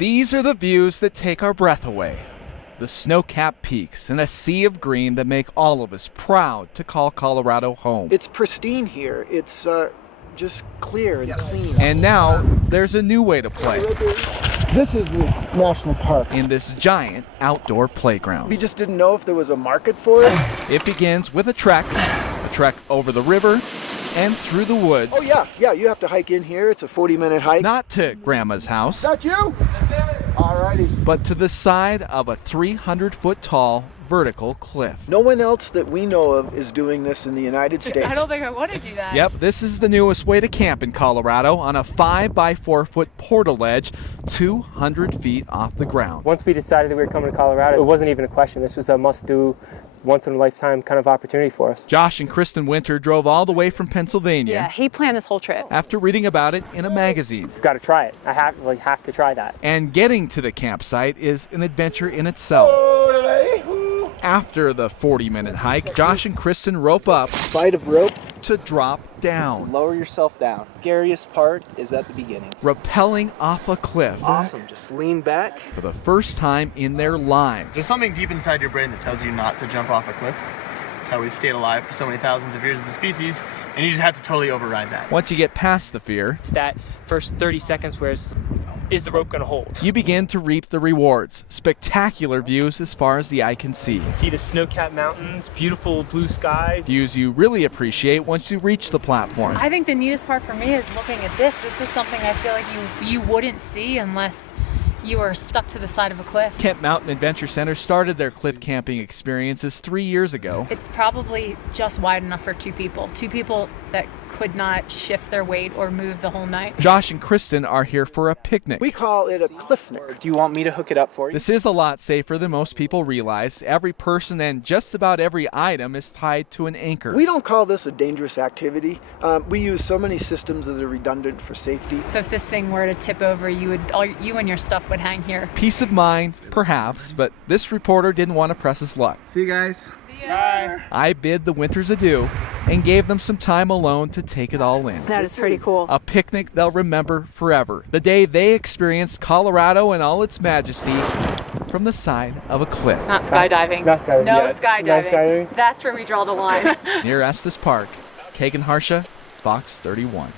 These are the views that take our breath away. The snow-capped peaks and a sea of green that make all of us proud to call Colorado home. It's pristine here. It's just clear and clean. And now there's a new way to play. This is the national park. In this giant outdoor playground. We just didn't know if there was a market for it. It begins with a trek over the river and through the woods. Oh yeah, you have to hike in here. It's a 40-minute hike. Not to Grandma's house. That you? Alrighty. But to the side of a 300-foot tall vertical cliff. No one else that we know of is doing this in the United States. I don't think I want to do that. Yep, this is the newest way to camp in Colorado on a 5 by 4 foot portal ledge 200 feet off the ground. Once we decided that we were coming to Colorado, it wasn't even a question. This was a must-do, once-in-a-lifetime kind of opportunity for us. Josh and Kristen Winter drove all the way from Pennsylvania. Yeah, he planned this whole trip. After reading about it in a magazine. You've got to try it. I have to try that. And getting to the campsite is an adventure in itself. After the 40-minute hike, Josh and Kristen rope up. Bite of rope. To drop down. Lower yourself down. Scariest part is at the beginning. Rappelling off a cliff. Awesome. Just lean back. For the first time in their lives. There's something deep inside your brain that tells you not to jump off a cliff. It's how we've stayed alive for so many thousands of years as a species, and you just have to totally override that. Once you get past the fear, It's that first 30 seconds where is the rope going to hold? you begin to reap the rewards. Spectacular views as far as the eye can see. See the snow-capped mountains, beautiful blue sky. Views you really appreciate once you reach the platform. I think the neatest part for me is looking at this. This is something I feel like you wouldn't see unless you are stuck to the side of a cliff. Kent Mountain Adventure Center started their cliff camping experiences 3 years ago. It's probably just wide enough for two people that could not shift their weight or move the whole night. Josh and Kristen are here for a picnic. We call it a Cliffnic. Do you want me to hook it up for you? This is a lot safer than most people realize. Every person and just about every item is tied to an anchor. We don't call this a dangerous activity. We use so many systems that are redundant for safety. So if this thing were to tip over, you and your stuff would hang here. Peace of mind, perhaps, but this reporter didn't want to press his luck. See you guys. Bye. I bid the Winters adieu and gave them some time alone to take it all in. That is pretty cool. A picnic they'll remember forever. The day they experienced Colorado in all its majesty from the side of a cliff. Not skydiving. Not skydiving. No Yeah. skydiving. No skydiving. That's where we draw the line. Near Estes Park, Kagan Harsha, Fox 31.